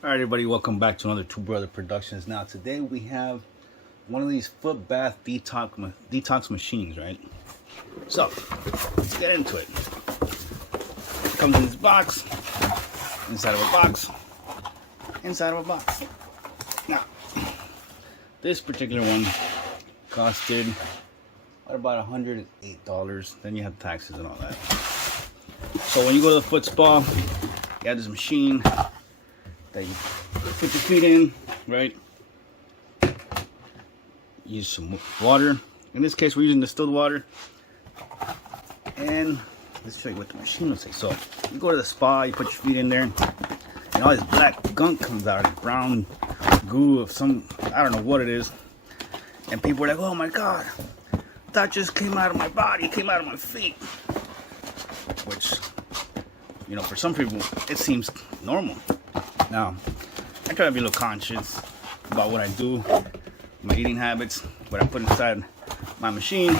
All right, everybody, welcome back to another Two Brother Productions. Now, today we have one of these foot bath detox machines, right? So, let's get into it. It comes in this box, inside of a box, inside of a box. Now, this particular one costed about $108. Then you have taxes and all that. So when you go to the foot spa, you have this machine that you put your feet in, right? Use some water. In this case, we're using distilled water. And let's show you what the machine will say. So you go to the spa, you put your feet in there, and all this black gunk comes out, this brown goo of some, I don't know what it is. And people are like, oh my God, that just came out of my body, came out of my feet. Which, you know, for some people, it seems normal. Now, I try to be a little conscious about what I do, my eating habits, what I put inside my machine.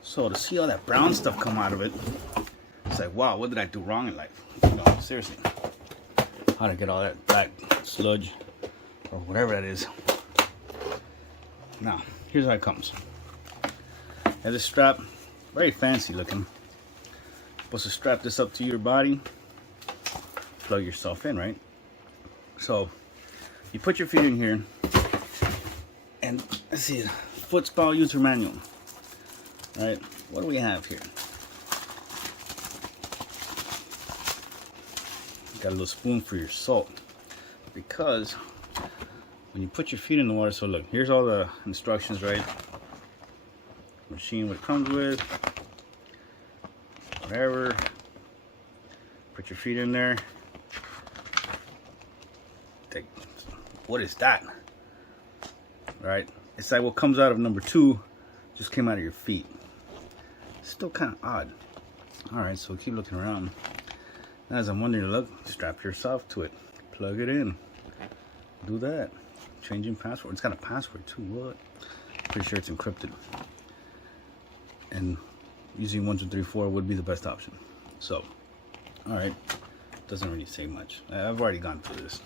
So to see all that brown stuff come out of it, it's like, wow, what did I do wrong in life? You know, seriously. How to get all that black sludge or whatever that is. Now, here's how it comes. Has this strap, very fancy looking. Supposed to strap this up to your body, plug yourself in, right? So you put your feet in here, and let's see, foot spa user manual. All right, what do we have here? Got a little spoon for your salt, because when you put your feet in the water, so look, here's all the instructions, right? Machine, what it comes with, whatever. Put your feet in there. What is that? Right? It's like what comes out of number 2 just came out of your feet. Still kind of odd. Alright, so keep looking around. As I'm wondering, look, strap yourself to it. Plug it in. Do that. Changing password. It's got a password too. What? Pretty sure it's encrypted. And using 1, 2, 3, 4 would be the best option. So, alright. Doesn't really say much. I've already gone through this.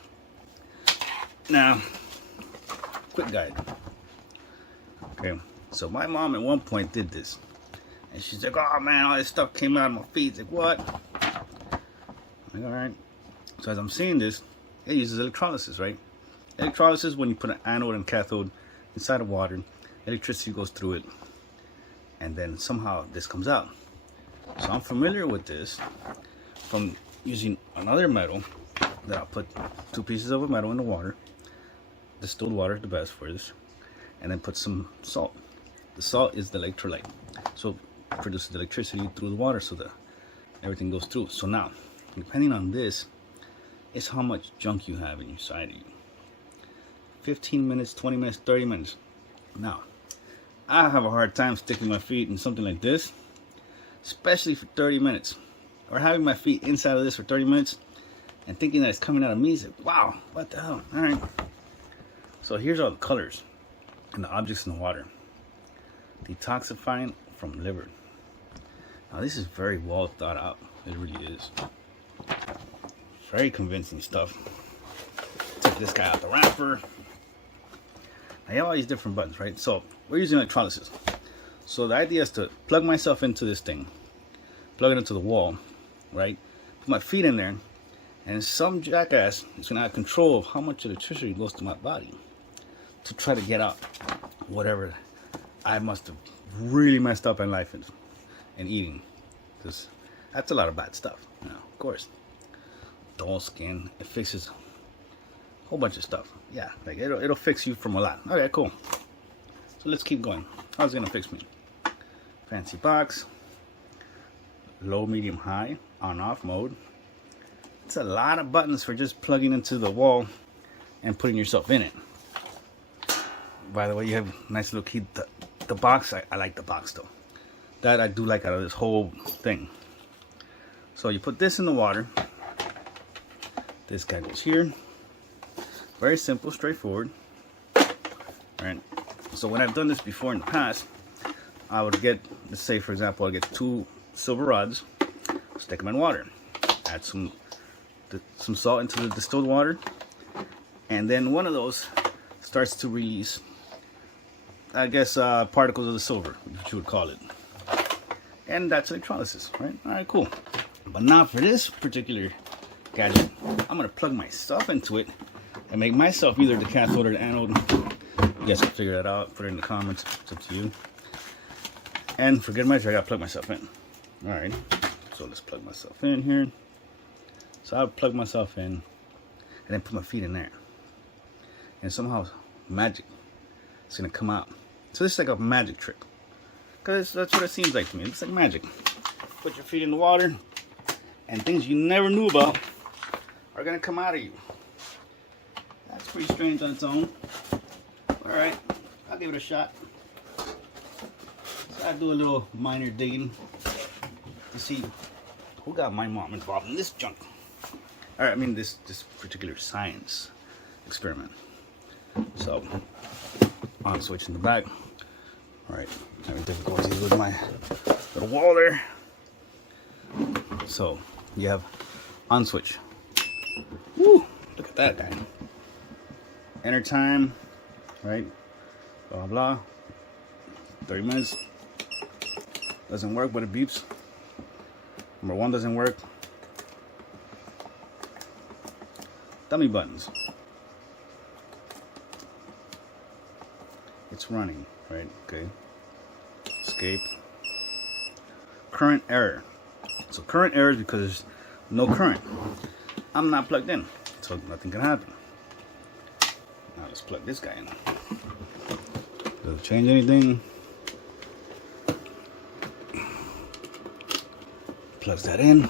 Now, quick guide. Okay, so my mom at one point did this. And she's like, oh man, all this stuff came out of my feet. It's like, what? I'm like, alright. So as I'm seeing this, it uses electrolysis, right? Electrolysis, when you put an anode and cathode inside of water, electricity goes through it. And then somehow this comes out. So I'm familiar with this from using another metal that I'll put 2 pieces of a metal in the water. Distilled water is the best for this. And then put some salt. The salt is the electrolyte. So it produces electricity through the water so that everything goes through. So now, depending on this, is how much junk you have in your side of you. 15 minutes, 20 minutes, 30 minutes. Now, I have a hard time sticking my feet in something like this, especially for 30 minutes. Or having my feet inside of this for 30 minutes and thinking that it's coming out of me. Is like, wow, what the hell? All right. So here's all the colors and the objects in the water. Detoxifying from liver. Now this is very well thought out. It really is. Very convincing stuff. Took this guy out the wrapper. I have all these different buttons, right? So we're using electrolysis. So the idea is to plug myself into this thing, plug it into the wall, right? Put my feet in there, and some jackass is gonna have control of how much electricity goes to my body to try to get out whatever I must have really messed up in life and eating. Because that's a lot of bad stuff, you know, of course. Dull skin, it fixes a whole bunch of stuff. Yeah, like it'll fix you from a lot. Okay, cool. So let's keep going. How's it gonna fix me? Fancy box, low, medium, high, on, off mode. It's a lot of buttons for just plugging into the wall and putting yourself in it. By the way, you have a nice little key. The box, I like the box though. That I do like out of this whole thing. So you put this in the water. This guy goes here. Very simple, straightforward. Right. So when I've done this before in the past, I would get, let's say for example, I'll get 2 silver rods, stick them in water, add some some salt into the distilled water, and then one of those starts to release, I guess, particles of the silver, what you would call it. And that's electrolysis, right? All right, cool. But now for this particular gadget, I'm gonna plug myself into it and make myself either the cathode or the anode. You guys can figure that out. Put it in the comments. It's up to you. And for good measure, I gotta plug myself in. All right. So let's plug myself in here. So I'll plug myself in and then put my feet in there. And somehow, magic, it's gonna come out. So this is like a magic trick. Because that's what it seems like to me. It's like magic. Put your feet in the water, and things you never knew about are gonna come out of you. That's pretty strange on its own. Alright, I'll give it a shot. So I'll do a little minor digging to see who got my mom involved in this junk. Alright, I mean this particular science experiment. So, on switch in the back. Alright, having difficulties with my little wall there. So, you have on switch. Woo! Look at that guy. Enter time, right? Blah blah. 30 minutes. Doesn't work, but it beeps. Number 1 doesn't work. Dummy buttons. It's running, right? Okay. Escape. Current error. So current error is because there's no current. I'm not plugged in, so nothing can happen. Now let's plug this guy in. Does it change anything? Plugs that in.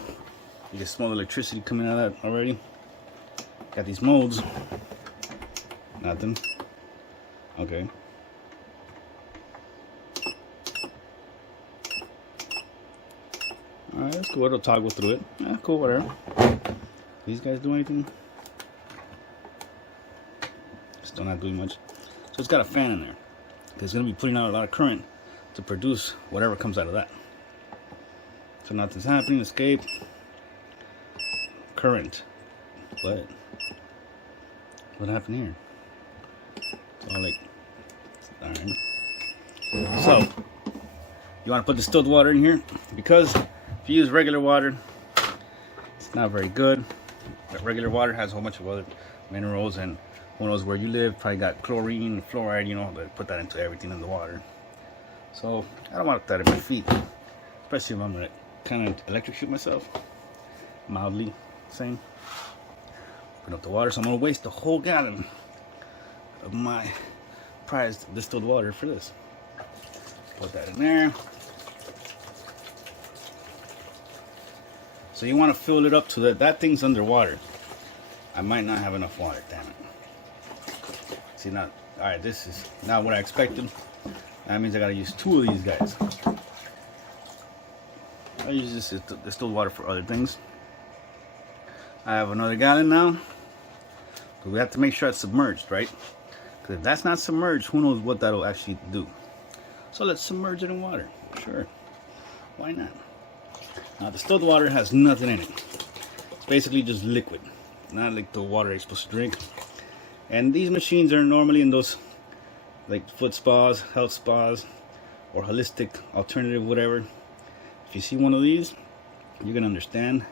You get small electricity coming out of that already. Got these modes. Nothing. Okay. Alright, that's cool. It'll toggle through it. Yeah, cool, whatever. These guys do anything? Still not doing much. So it's got a fan in there. It's going to be putting out a lot of current to produce whatever comes out of that. So nothing's happening. Escape. Current. What? What happened here? It's all like... Alright. So, you want to put distilled water in here? Because if you use regular water, it's not very good. Regular water has a whole bunch of other minerals, and who knows where you live, probably got chlorine, fluoride, you know, but put that into everything in the water. So I don't want that in my feet, especially if I'm gonna kind of electrocute myself, mildly saying. Open up the water, so I'm gonna waste the whole gallon of my prized distilled water for this. Put that in there. So you want to fill it up to that thing's underwater. I might not have enough water, damn it. See now, alright, this is not what I expected. That means I gotta use 2 of these guys. I use this distilled water for other things. I have another gallon now. So we have to make sure it's submerged, right? Because if that's not submerged, who knows what that'll actually do. So let's submerge it in water. Sure. Why not? Now, distilled water has nothing in it. It's basically just liquid, not like the water you're supposed to drink. And these machines are normally in those like foot spas, health spas, or holistic alternative, whatever. If you see one of these, you're gonna understand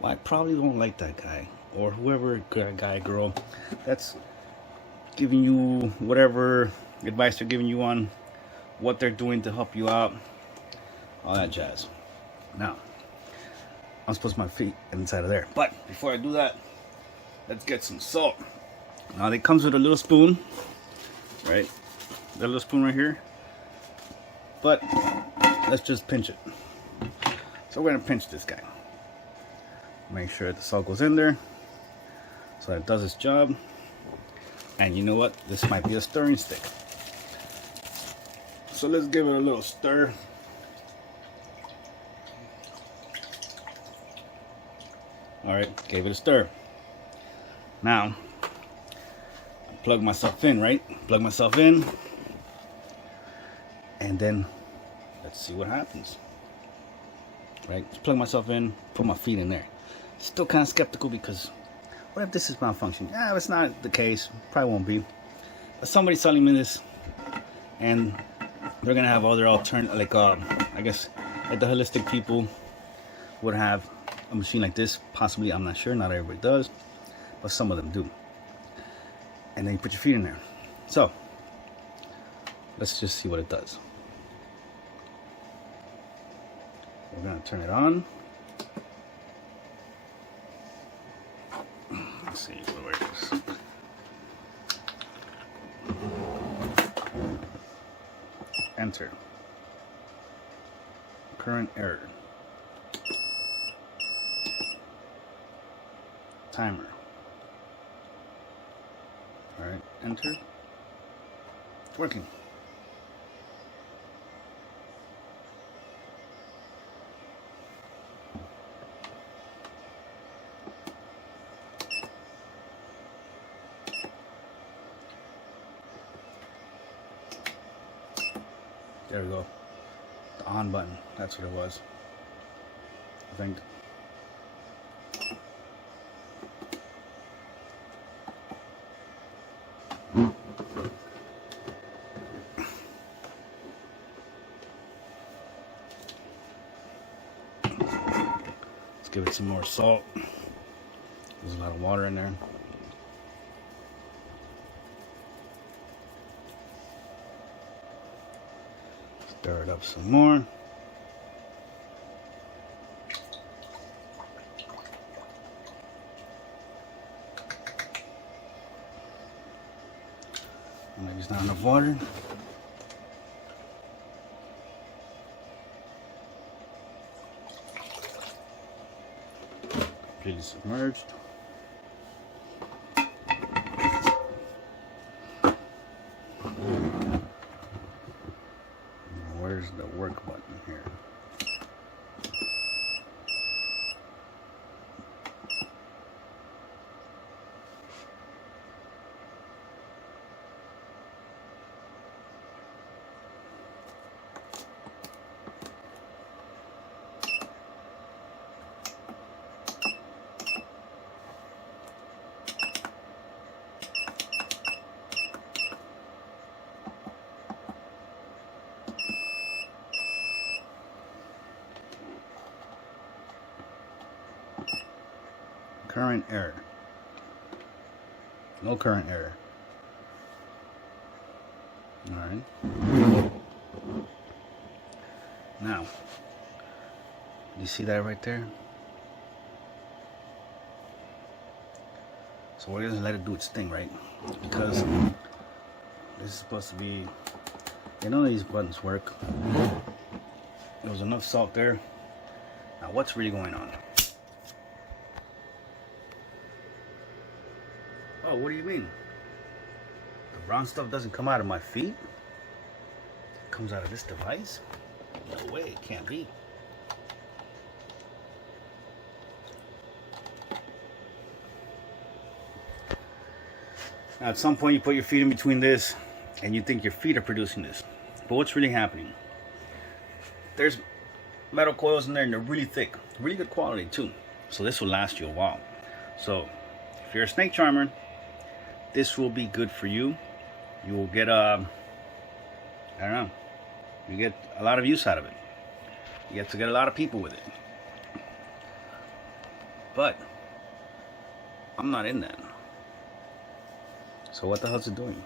why I probably don't like that guy or whoever guy, girl, that's giving you whatever advice they're giving you on what they're doing to help you out, all that jazz. Now, I'm supposed to put my feet inside of there. But before I do that, let's get some salt. Now, it comes with a little spoon, right? That little spoon right here. But let's just pinch it. So we're gonna pinch this guy. Make sure the salt goes in there so that it does its job. And you know what? This might be a stirring stick. So let's give it a little stir. Alright, gave it a stir. Now, plug myself in, right? Plug myself in. And then, let's see what happens. Right, just plug myself in, put my feet in there. Still kind of skeptical because what if this is malfunction? Yeah, it's not the case. Probably won't be. But somebody's selling me this, and they're gonna have other alternative, like I guess, like the holistic people would have a machine like this. Possibly, I'm not sure. Not everybody does, but some of them do. And then you put your feet in there. So let's just see what it does. We're gonna turn it on. Let's see where it is. Enter. Current error. Timer. Alright, enter. It's working. There we go. The on button. That's what it was. I think. Let's give it some more salt. There's a lot of water in there. Stir it up some more. Maybe there's not enough water. Completely submerged. Where's the work button here? Current error. No current error. Alright. Now, you see that right there? So we're gonna let it do its thing, right? Because this is supposed to be, none of these buttons work. There was enough salt there. Now what's really going on? Oh, what do you mean? The brown stuff doesn't come out of my feet? It comes out of this device? No way, it can't be. Now at some point you put your feet in between this and you think your feet are producing this. But what's really happening? There's metal coils in there and they're really thick. Really good quality too. So this will last you a while. So if you're a snake charmer, this will be good for you. You will get I don't know, you get a lot of use out of it. You get to get a lot of people with it. But I'm not in that. So what the hell's it doing?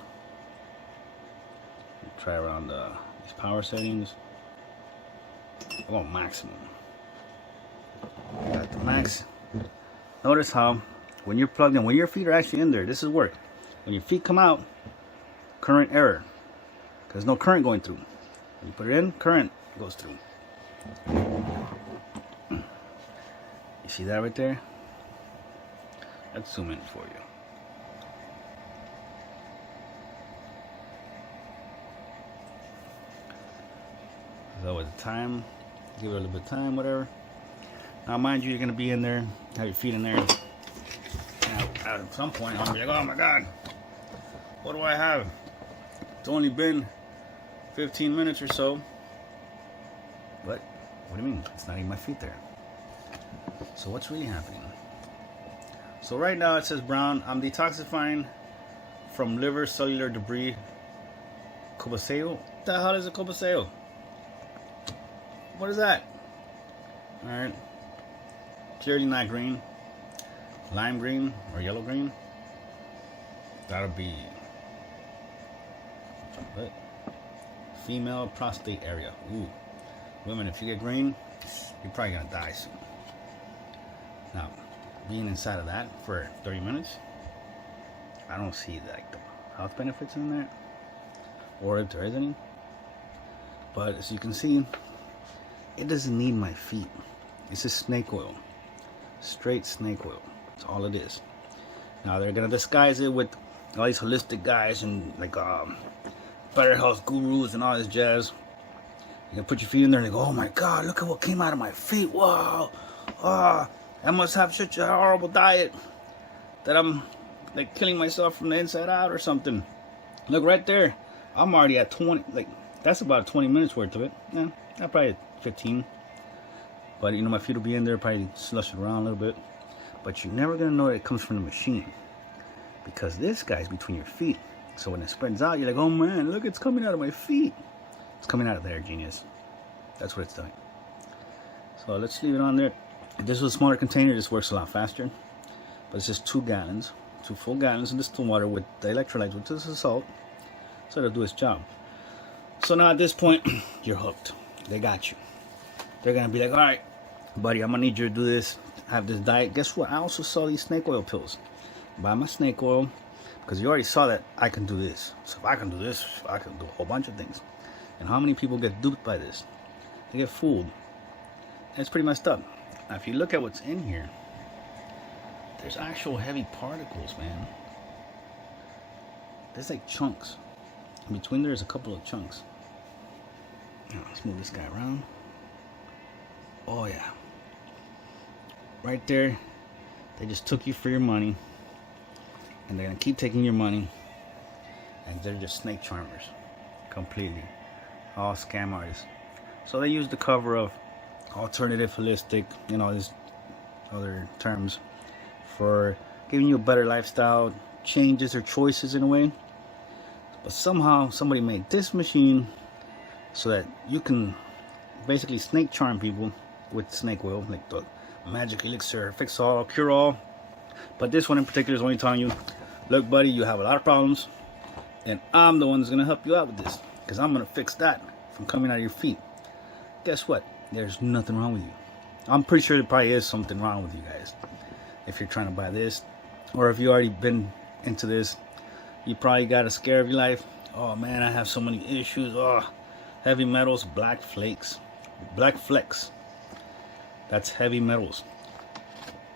Try around these power settings. I want maximum. Got the max. Notice how when you're plugged in, when your feet are actually in there, this is work. When your feet come out, current error. There's no current going through. When you put it in, current goes through. You see that right there? Let's zoom in for you. So with the time, give it a little bit of time, whatever. Now mind you, you're gonna be in there, have your feet in there. Now at some point, I'm gonna be like, oh my God, what do I have? It's only been 15 minutes or so. But what do you mean? It's not even my feet there. So what's really happening? So right now it says brown. I'm detoxifying from liver cellular debris. Cobaceo? What the hell is a cobaceo? What is that? Alright. Clearly not green. Lime green or yellow green. That'll be what? Female prostate area. Ooh. Women, if you get green, you're probably gonna die soon. Now, being inside of that for 30 minutes, I don't see like the health benefits in that, or if there is any. But as you can see, it doesn't need my feet. It's just snake oil, straight snake oil. That's all it is. Now they're gonna disguise it with all these holistic guys and like better health gurus and all this jazz. You can put your feet in there and they go, oh my God, look at what came out of my feet. Wow. I must have such a horrible diet that I'm like killing myself from the inside out or something. Look right there. I'm already at 20, like that's about 20 minutes worth of it. Yeah, not probably 15. But you know, my feet will be in there, probably slushing around a little bit. But you're never gonna know that it comes from the machine, because this guy's between your feet. So when it spreads out, you're like, oh man, look, it's coming out of my feet. It's coming out of there, genius. That's what it's doing. So let's leave it on there. If this was a smaller container, this works a lot faster. But it's just 2 gallons, 2 full gallons of distilled water with the electrolytes, which is the salt. So it'll do its job. So now at this point, you're hooked. They got you. They're gonna be like, all right, buddy, I'm gonna need you to do this, have this diet. Guess what? I also saw these snake oil pills. Buy my snake oil, because you already saw that I can do this. So if I can do this, I can do a whole bunch of things. And how many people get duped by this? They get fooled. And it's pretty messed up. Now if you look at what's in here, there's actual heavy particles, man. There's like chunks. In between there's a couple of chunks. Now let's move this guy around. Oh yeah. Right there, they just took you for your money. And they're gonna keep taking your money. And they're just snake charmers. Completely. All scam artists. So they use the cover of alternative, holistic, and all these other terms for giving you a better lifestyle, changes or choices in a way. But somehow somebody made this machine so that you can basically snake charm people with snake oil, like the magic elixir, fix all, cure all. But this one in particular is only telling you, look buddy, you have a lot of problems, and I'm the one that's gonna help you out with this, because I'm gonna fix that from coming out of your feet. Guess what? There's nothing wrong with you. I'm pretty sure there probably is something wrong with you guys if you're trying to buy this, or if you already been into this. You probably got a scare of your life. Oh man, I have so many issues. Oh, heavy metals, black flakes, black flecks. That's heavy metals.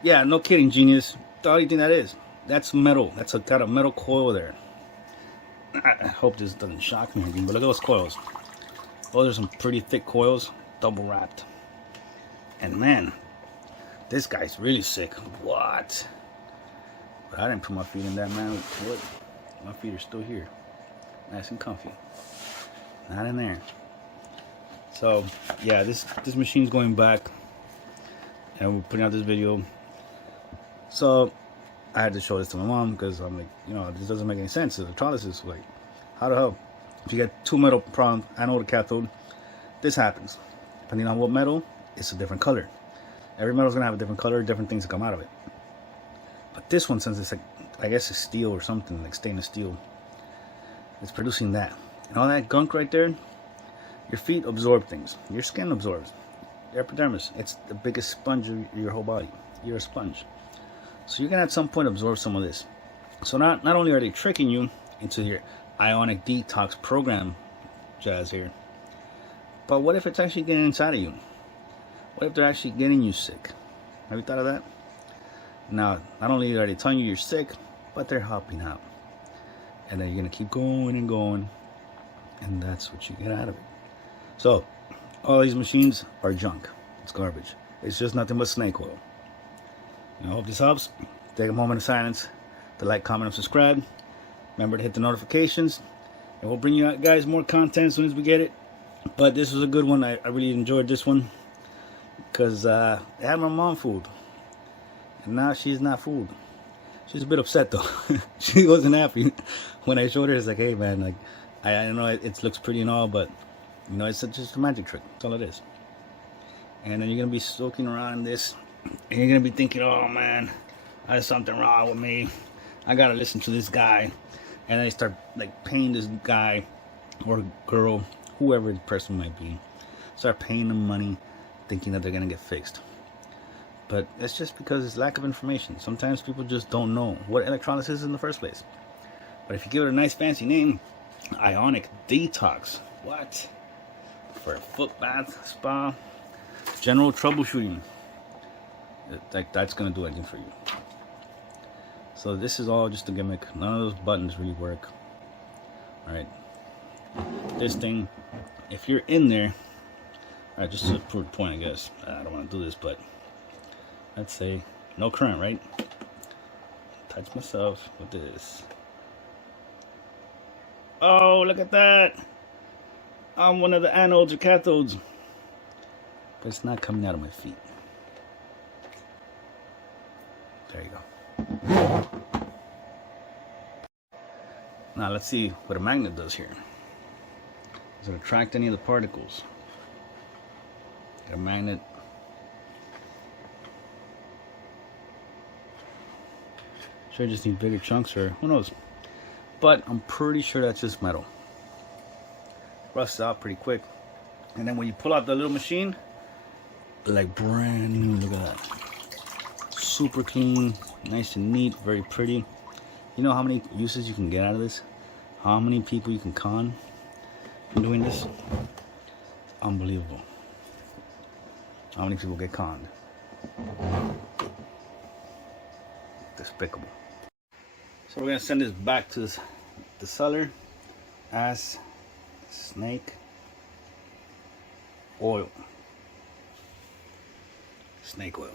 Yeah, no kidding, genius. The only thing that is, that's metal. That's got a metal coil there. I hope this doesn't shock me, but look at those coils. Those are some pretty thick coils, double wrapped. And man, this guy's really sick. What? But I didn't put my feet in that, man. What? My feet are still here, nice and comfy. Not in there. So yeah, this machine's going back, and we're putting out this video. So I had to show this to my mom, because I'm like, you know, this doesn't make any sense. The electrolysis, like, how the hell? If you get 2 metal prong anode or cathode, this happens. Depending on what metal, it's a different color. Every metal's gonna have a different color, different things that come out of it. But this one, since it's like, I guess it's steel or something, like stainless steel, it's producing that. And all that gunk right there, your feet absorb things. Your skin absorbs. The epidermis, it's the biggest sponge of your whole body. You're a sponge. So you're gonna at some point absorb some of this. So not only are they tricking you into your ionic detox program jazz here, but what if it's actually getting inside of you? What if they're actually getting you sick? Have you thought of that? Now, not only are they telling you you're sick, but they're helping out. And then you're gonna keep going and going, and that's what you get out of it. So all these machines are junk. It's garbage. It's just nothing but snake oil. I hope this helps. Take a moment of silence to like, comment, and subscribe. Remember to hit the notifications, and we'll bring you guys more content as soon as we get it. But this was a good one. I really enjoyed this one, because it had my mom fooled, and now she's not fooled. She's a bit upset though. She wasn't happy when I showed her. It's like, hey man, like I know it looks pretty and all, but you know, it's just a magic trick. That's all it is. And then you're gonna be soaking around in this, and you're gonna be thinking, oh man, there's something wrong with me. I gotta listen to this guy. And then you start like paying this guy or girl, whoever the person might be, start paying them money, thinking that they're gonna get fixed. But it's just because it's lack of information. Sometimes people just don't know what electrolysis is in the first place. But if you give it a nice fancy name, ionic detox, what? For a foot bath, spa, general troubleshooting, like that's gonna do anything for you. So this is all just a gimmick. None of those buttons really work. All right, this thing, if you're in there, all right, just to prove the point, I guess. I don't want to do this, but let's say no current, right? Touch myself with this. Oh, look at that! I'm one of the anodes or cathodes, but it's not coming out of my feet. There you go. Now let's see what a magnet does here. Does it attract any of the particles? A magnet. Sure, just need bigger chunks, or who knows? But I'm pretty sure that's just metal. Rusts out pretty quick, and then when you pull out the little machine, like brand new. Look at that, super clean, nice and neat, very pretty. You know how many uses you can get out of this? How many people you can con from doing this? Unbelievable. How many people get conned? Despicable. So we're gonna send this back to the seller as snake oil. Snake oil.